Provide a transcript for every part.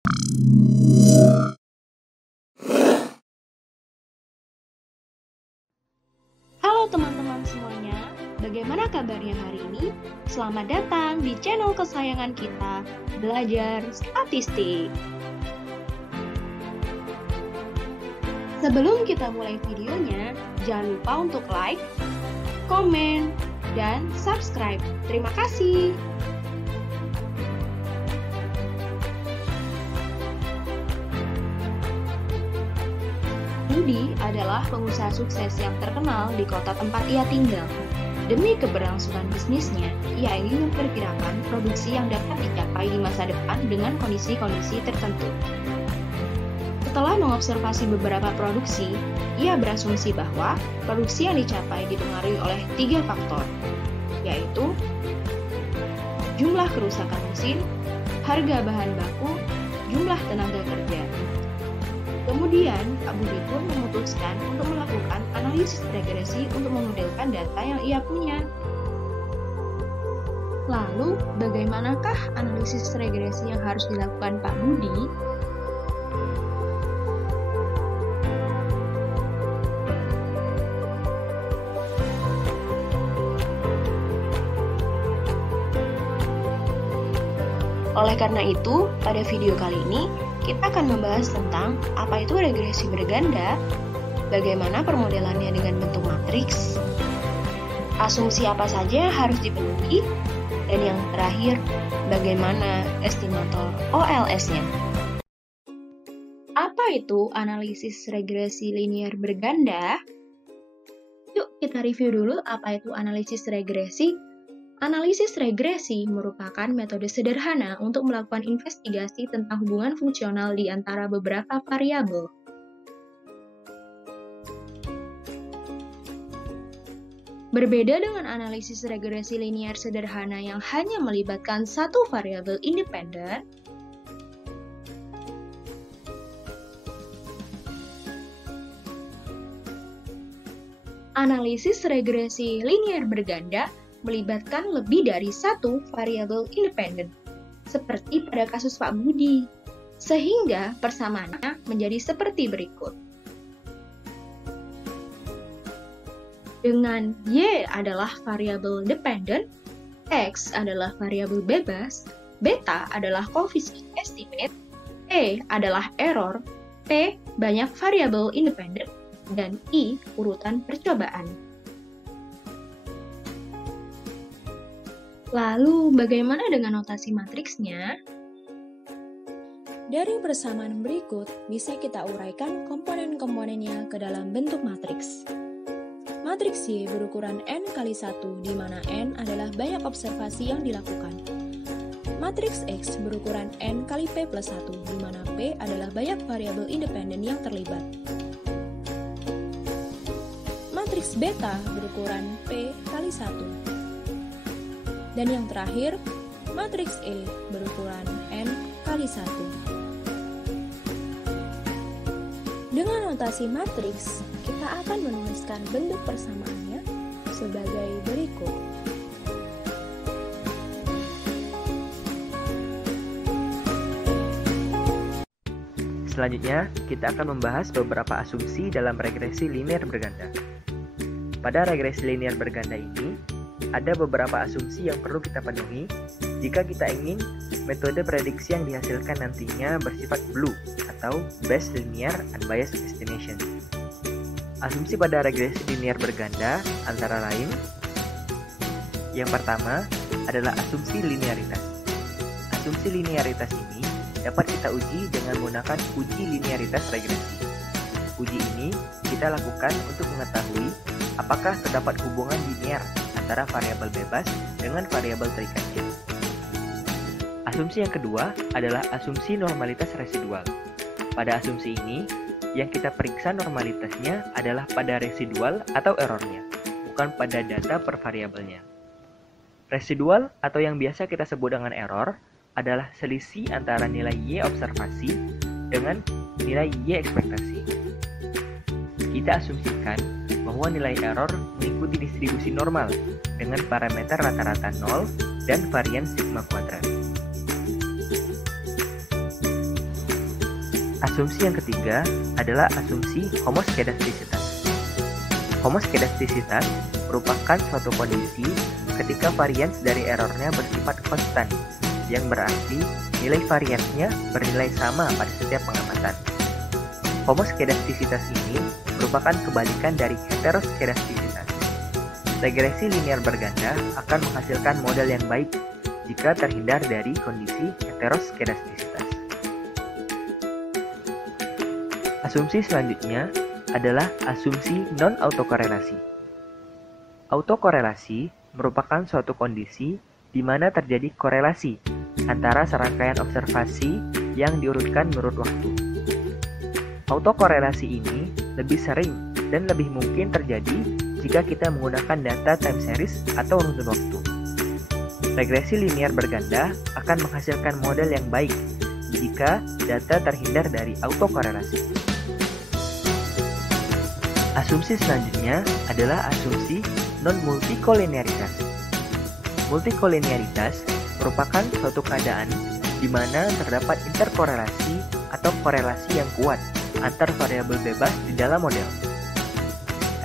Halo teman-teman semuanya, bagaimana kabarnya hari ini? Selamat datang di channel kesayangan kita, Belajar Statistik. Sebelum kita mulai videonya, jangan lupa untuk like, komen, dan subscribe. Terima kasih. Rudy adalah pengusaha sukses yang terkenal di kota tempat ia tinggal. Demi keberlangsungan bisnisnya, ia ingin memperkirakan produksi yang dapat dicapai di masa depan dengan kondisi-kondisi tertentu. Setelah mengobservasi beberapa produksi, ia berasumsi bahwa produksi yang dicapai dipengaruhi oleh 3 faktor, yaitu jumlah kerusakan mesin, harga bahan baku, jumlah tenaga kerja. Kemudian, Pak Budi pun memutuskan untuk melakukan analisis regresi untuk memodelkan data yang ia punya. Lalu, bagaimanakah analisis regresi yang harus dilakukan Pak Budi? Oleh karena itu, pada video kali ini, kita akan membahas tentang apa itu regresi berganda, bagaimana permodelannya dengan bentuk matriks, asumsi apa saja yang harus dipenuhi, dan yang terakhir, bagaimana estimator OLS-nya. Apa itu analisis regresi linear berganda? Yuk kita review dulu apa itu analisis regresi. Analisis regresi merupakan metode sederhana untuk melakukan investigasi tentang hubungan fungsional di antara beberapa variabel. Berbeda dengan analisis regresi linear sederhana yang hanya melibatkan satu variabel independen, analisis regresi linear berganda melibatkan lebih dari satu variabel independen, seperti pada kasus Pak Budi, sehingga persamaannya menjadi seperti berikut. Dengan Y adalah variabel dependent, X adalah variabel bebas, beta adalah coefficient estimate, E adalah error, P banyak variabel independen, dan I urutan percobaan. Lalu, bagaimana dengan notasi matriksnya? Dari persamaan berikut, bisa kita uraikan komponen-komponennya ke dalam bentuk matriks. Matriks Y berukuran N kali 1, di mana N adalah banyak observasi yang dilakukan. Matriks X berukuran N kali P plus 1, di mana P adalah banyak variabel independen yang terlibat. Matriks beta berukuran P kali 1. Dan yang terakhir, matriks E berukuran N kali 1. Dengan notasi matriks, kita akan menuliskan bentuk persamaannya sebagai berikut. Selanjutnya, kita akan membahas beberapa asumsi dalam regresi linear berganda. Pada regresi linear berganda ini, ada beberapa asumsi yang perlu kita penuhi jika kita ingin metode prediksi yang dihasilkan nantinya bersifat BLUE atau Best Linear Unbiased Estimation. Asumsi pada regresi linear berganda antara lain, yang pertama adalah asumsi linearitas. Asumsi linearitas ini dapat kita uji dengan menggunakan uji linearitas regresi. Uji ini kita lakukan untuk mengetahui apakah terdapat hubungan linear antara variabel bebas dengan variabel terikat. Asumsi yang kedua adalah asumsi normalitas residual. Pada asumsi ini, yang kita periksa normalitasnya adalah pada residual atau errornya, bukan pada data per variabelnya. Residual atau yang biasa kita sebut dengan error adalah selisih antara nilai Y observasi dengan nilai Y ekspektasi. Kita asumsikan bahwa nilai error mengikuti distribusi normal dengan parameter rata-rata 0 dan varian sigma kuadrat. Asumsi yang ketiga adalah asumsi homoskedastisitas. Homoskedastisitas merupakan suatu kondisi ketika varians dari errornya bersifat konstan, yang berarti nilai variansnya bernilai sama pada setiap pengamatan. Homoskedastisitas ini merupakan kebalikan dari heteroskedastisitas. Regresi linear berganda akan menghasilkan model yang baik jika terhindar dari kondisi heteroskedastisitas. Asumsi selanjutnya adalah asumsi non-autokorelasi. Autokorelasi merupakan suatu kondisi di mana terjadi korelasi antara serangkaian observasi yang diurutkan menurut waktu. Autokorelasi ini lebih sering dan lebih mungkin terjadi jika kita menggunakan data time series atau runtun waktu. Regresi linear berganda akan menghasilkan model yang baik jika data terhindar dari autokorelasi. Asumsi selanjutnya adalah asumsi non-multikolinearitas. Multikolinearitas merupakan suatu keadaan di mana terdapat interkorelasi atau korelasi yang kuat antar variabel bebas di dalam model.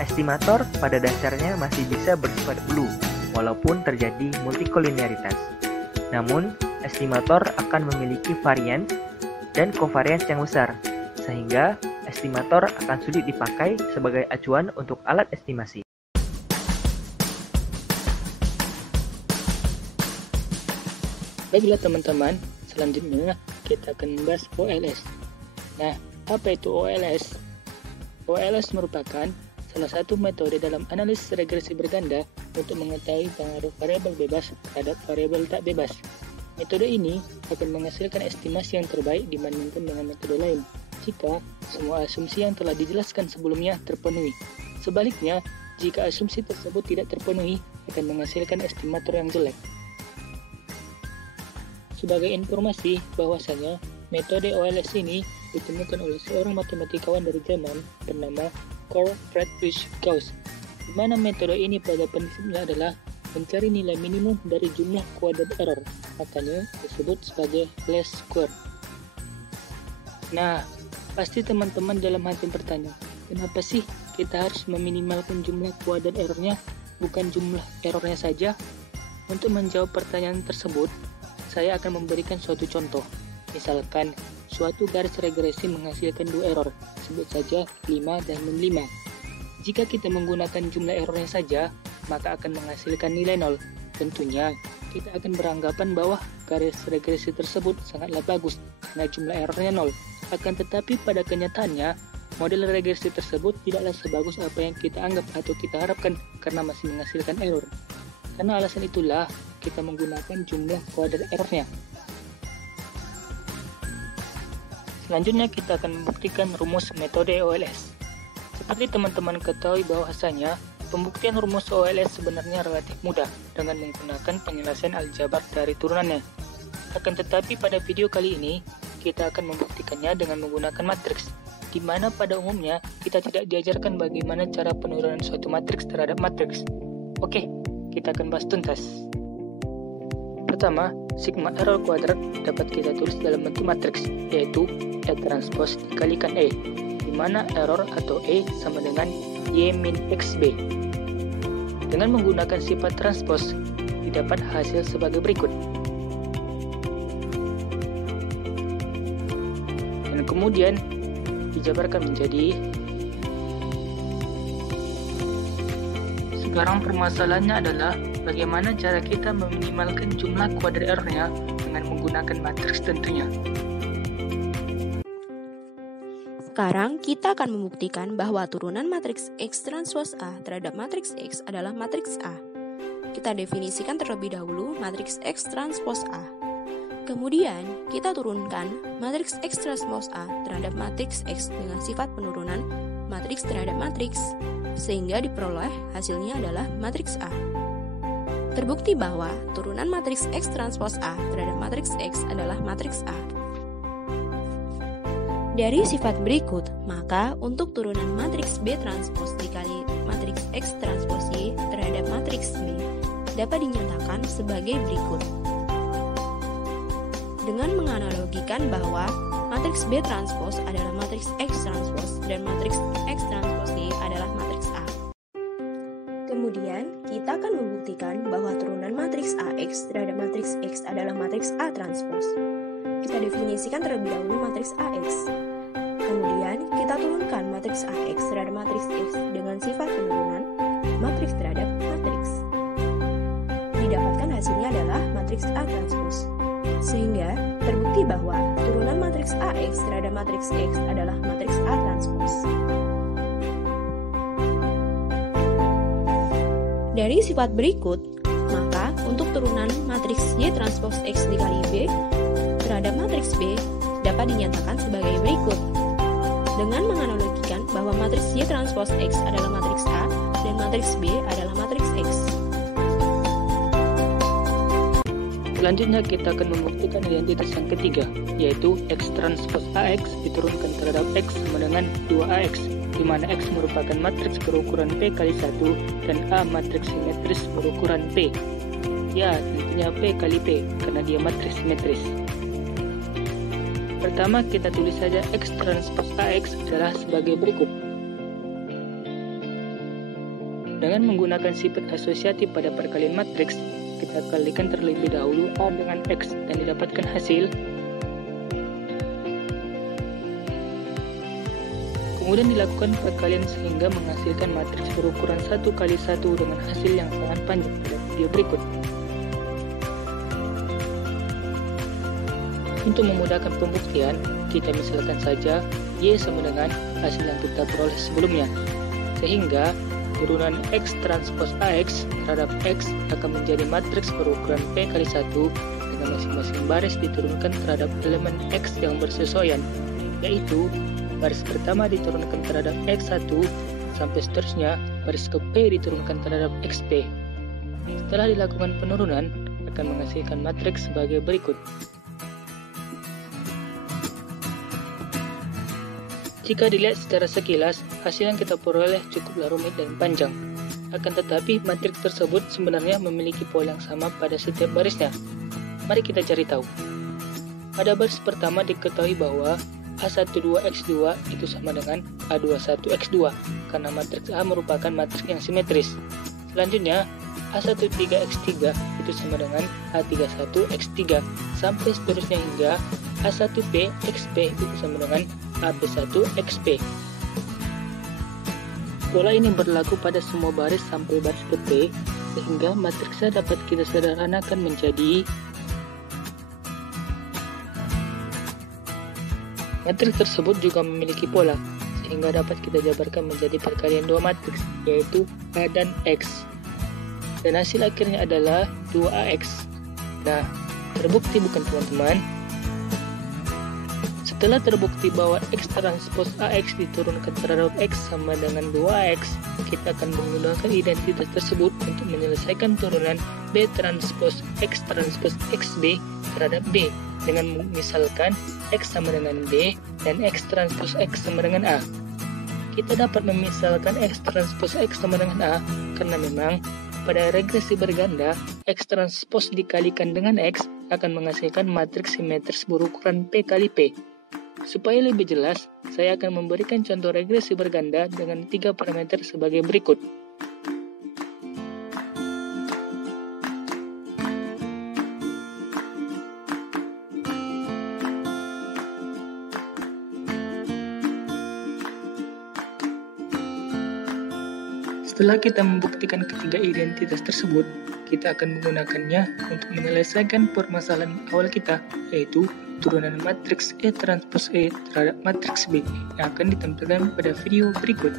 Estimator pada dasarnya masih bisa bersifat blue walaupun terjadi multikolinearitas. Namun, estimator akan memiliki varians dan covariance yang besar, sehingga estimator akan sulit dipakai sebagai acuan untuk alat estimasi. Baiklah teman-teman, selanjutnya kita akan membahas OLS. Nah, apa itu OLS? OLS merupakan salah satu metode dalam analisis regresi berganda untuk mengetahui pengaruh variabel bebas terhadap variabel tak bebas. Metode ini akan menghasilkan estimasi yang terbaik dibandingkan dengan metode lain jika semua asumsi yang telah dijelaskan sebelumnya terpenuhi. Sebaliknya, jika asumsi tersebut tidak terpenuhi, akan menghasilkan estimator yang jelek. Sebagai informasi bahwasanya metode OLS ini ditemukan oleh seorang matematikawan dari Jerman bernama Carl Friedrich Gauss, di mana metode ini pada prinsipnya adalah mencari nilai minimum dari jumlah kuadrat error, makanya disebut sebagai least square. Nah, pasti teman-teman dalam hati bertanya, kenapa sih kita harus meminimalkan jumlah kuadrat errornya, bukan jumlah errornya saja? Untuk menjawab pertanyaan tersebut, saya akan memberikan suatu contoh. Misalkan, suatu garis regresi menghasilkan 2 error, sebut saja 5 dan 5. Jika kita menggunakan jumlah errornya saja, maka akan menghasilkan nilai 0. Tentunya, kita akan beranggapan bahwa garis regresi tersebut sangatlah bagus karena jumlah errornya 0. Akan tetapi pada kenyataannya, model regresi tersebut tidaklah sebagus apa yang kita anggap atau kita harapkan karena masih menghasilkan error. Karena alasan itulah, kita menggunakan jumlah kuadrat errornya. Selanjutnya kita akan membuktikan rumus metode OLS. Seperti teman-teman ketahui bahwasanya pembuktian rumus OLS sebenarnya relatif mudah dengan menggunakan penyelesaian aljabar dari turunannya. Akan tetapi pada video kali ini kita akan membuktikannya dengan menggunakan matriks, di mana pada umumnya kita tidak diajarkan bagaimana cara penurunan suatu matriks terhadap matriks. Oke, kita akan bahas tuntas. Pertama, sigma error kuadrat dapat kita tulis dalam bentuk matriks, yaitu E transpose dikalikan E, di mana error atau E sama dengan Y min XB. Dengan menggunakan sifat transpose, didapat hasil sebagai berikut. Dan kemudian dijabarkan menjadi. Sekarang permasalahannya adalah bagaimana cara kita meminimalkan jumlah kuadrat errornya dengan menggunakan matriks tentunya. Sekarang kita akan membuktikan bahwa turunan matriks X transpose A terhadap matriks X adalah matriks A. Kita definisikan terlebih dahulu matriks X transpose A. Kemudian, kita turunkan matriks X transpose A terhadap matriks X dengan sifat penurunan matriks terhadap matriks, sehingga diperoleh hasilnya adalah matriks A. Terbukti bahwa turunan matriks X transpose A terhadap matriks X adalah matriks A. Dari sifat berikut, maka untuk turunan matriks B transpose dikali matriks X transpose Y terhadap matriks B dapat dinyatakan sebagai berikut. Dengan menganalogikan bahwa matriks matriks B transpose adalah matriks X transpose dan matriks X transpose Y adalah matriks A. Kemudian, kita akan membuktikan bahwa turunan matriks AX terhadap matriks X adalah matriks A transpose. Kita definisikan terlebih dahulu matriks AX. Kemudian, kita turunkan matriks AX terhadap matriks X dengan sifat penurunan matriks terhadap matriks. Didapatkan hasilnya adalah matriks A transpose. Sehingga, terbukti bahwa turunan matriks AX terhadap matriks X adalah matriks A transpose. Dari sifat berikut, maka untuk turunan matriks Y transpose X dikali B terhadap matriks B dapat dinyatakan sebagai berikut. Dengan menganalogikan bahwa matriks Y transpose X adalah matriks A dan matriks B adalah matriks X. Selanjutnya kita akan membuktikan identitas yang ketiga, yaitu X transpose AX diturunkan terhadap X sama dengan 2AX, di mana X merupakan matriks berukuran P kali 1 dan A matriks simetris berukuran P. Ya, tentunya P kali P, karena dia matriks simetris. Pertama, kita tulis saja X transpose AX adalah sebagai berikut. Dengan menggunakan sifat asosiatif pada perkalian matriks, kita kalikan terlebih dahulu A dengan X dan didapatkan hasil. Kemudian dilakukan perkalian sehingga menghasilkan matriks berukuran 1 kali 1 dengan hasil yang sangat panjang pada video berikut. Untuk memudahkan pembuktian, kita misalkan saja Y sama dengan hasil yang kita peroleh sebelumnya. Sehingga turunan X transpose AX terhadap X akan menjadi matriks berukuran P kali 1 dengan masing-masing baris diturunkan terhadap elemen X yang bersesuaian, yaitu baris pertama diturunkan terhadap X1 sampai seterusnya baris ke P diturunkan terhadap XP. Setelah dilakukan penurunan, akan menghasilkan matriks sebagai berikut. Jika dilihat secara sekilas, hasil yang kita peroleh cukuplah rumit dan panjang. Akan tetapi, matriks tersebut sebenarnya memiliki pola yang sama pada setiap barisnya. Mari kita cari tahu. Pada baris pertama diketahui bahwa A12X2 itu sama dengan A21X2, karena matriks A merupakan matriks yang simetris. Selanjutnya, A13X3 itu sama dengan A31X3, sampai seterusnya hingga A1PXP itu sama dengan AP1XP. Pola ini berlaku pada semua baris sampai baris ke P, sehingga matriksnya dapat kita sederhanakan menjadi matriks tersebut juga memiliki pola, sehingga dapat kita jabarkan menjadi perkalian dua matriks, yaitu A dan X. Dan hasil akhirnya adalah 2AX. Nah, terbukti bukan teman-teman? Setelah terbukti bahwa X transpose AX diturunkan terhadap X sama dengan 2AX, kita akan menggunakan identitas tersebut untuk menyelesaikan turunan B transpose X transpose XB terhadap B, dengan misalkan X sama dengan B dan X transpose X sama dengan A. Kita dapat memisalkan X transpose X sama dengan A karena memang pada regresi berganda, X transpose dikalikan dengan X akan menghasilkan matriks simetris berukuran P kali P. Supaya lebih jelas, saya akan memberikan contoh regresi berganda dengan 3 parameter sebagai berikut. Setelah kita membuktikan ketiga identitas tersebut, kita akan menggunakannya untuk menyelesaikan permasalahan awal kita, yaitu turunan matriks E transpose E terhadap matriks B yang akan ditampilkan pada video berikut.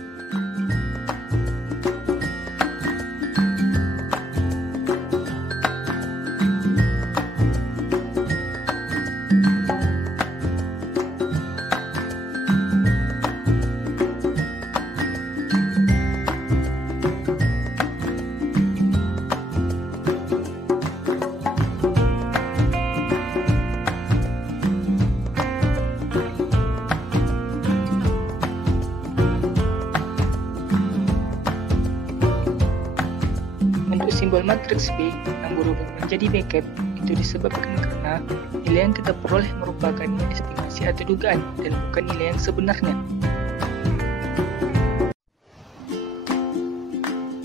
Simbol matriks B yang berubah menjadi bracket itu disebabkan karena Nilai yang kita peroleh merupakan estimasi atau dugaan dan bukan nilai yang sebenarnya.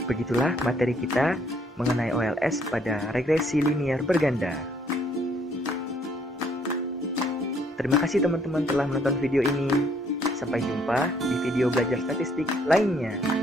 Begitulah materi kita mengenai OLS pada regresi linier berganda. Terima kasih teman-teman telah menonton video ini. Sampai jumpa di video belajar statistik lainnya.